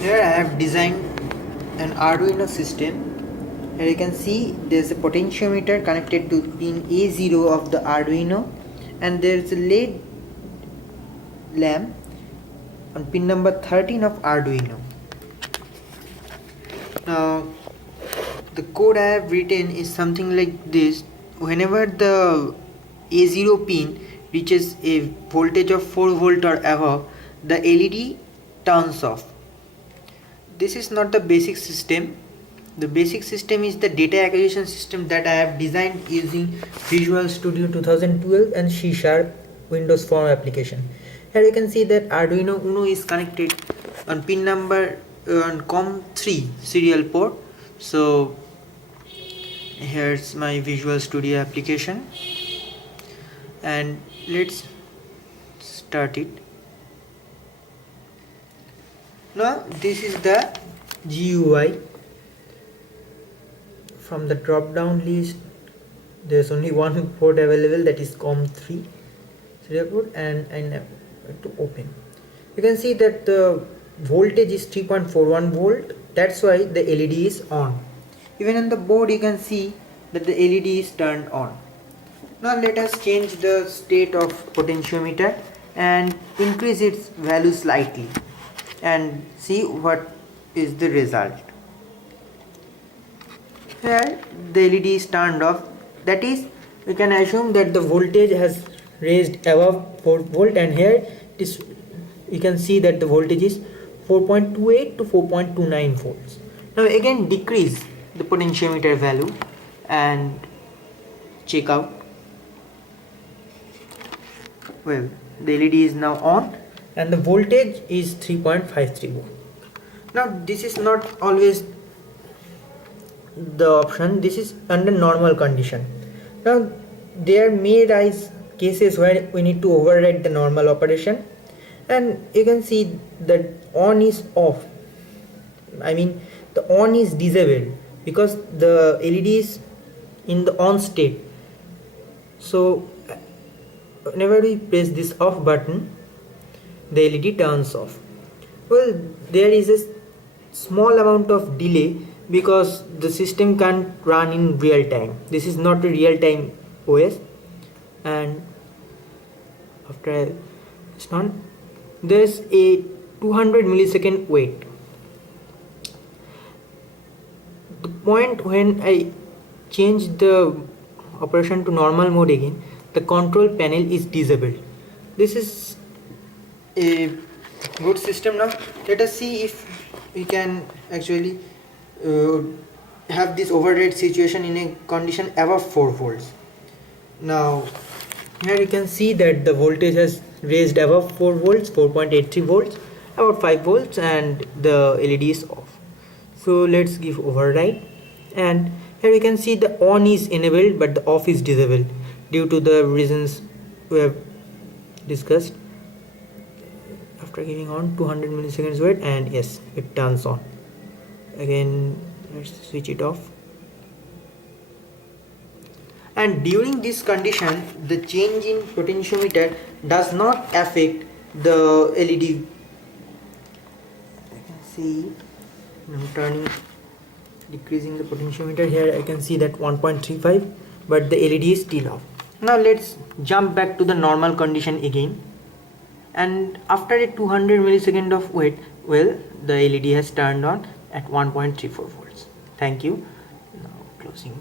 Here I have designed an Arduino system. Here you can see there's a potentiometer connected to pin A0 of the Arduino, and there's a LED lamp on pin number 13 of Arduino. Now the code I have written is something like this. Whenever the A0 pin reaches a voltage of 4 volt or above, the LED turns off. This is not the basic system. The basic system is the data acquisition system that I have designed using Visual Studio 2012 and C# Windows Form application. Here you can see that Arduino Uno is connected on pin number on COM3 serial port. So here's my Visual Studio application, and let's start it. Now this is the GUI. From the drop down list there's only one port available, that is COM3 serial port, and to open. You can see that the voltage is 3.41 volt. That's why the LED is on. Even on the board you can see that the LED is turned on. Now let us change the state of potentiometer and increase its value slightly and see what is the result. Here the LED is turned off. That is, we can assume that the voltage has raised above 4 volt, and here it is, you can see that the voltage is 4.28 to 4.29 volts. Now again decrease the potentiometer value and check out. Well, the LED is now on and the voltage is 3.53 volt. Now this is not always the option. This is under normal condition. Now there may rise cases where we need to override the normal operation, and you can see that on is off. I mean the on is disabled because the LED is in the on state. So whenever we press this off button, the LED turns off. Well, there is a small amount of delay because the system can't run in real time. This is not a real time OS, and after it's on, there's a 200 millisecond wait. The point when I change the operation to normal mode again, the control panel is disabled. This is a good system. Now let us see if we can actually have this override situation in a condition above 4 volts. Now here you can see that the voltage has raised above 4 volts, 4.83 volts, about 5 volts, and the LED is off. So let's give override, and here you can see the on is enabled but the off is disabled due to the reasons we have discussed. After giving on, 200 milliseconds wait, and yes, it turns on. Again let's switch it off, and during this condition the change in potentiometer does not affect the LED. You can see I'm turning, decreasing the potentiometer. Here I can see that 1.35, but the LED is still off. Now let's jump back to the normal condition again, and after a 200 millisecond of wait, well, the LED has turned on at 1.34 volts. Thank you. Now closing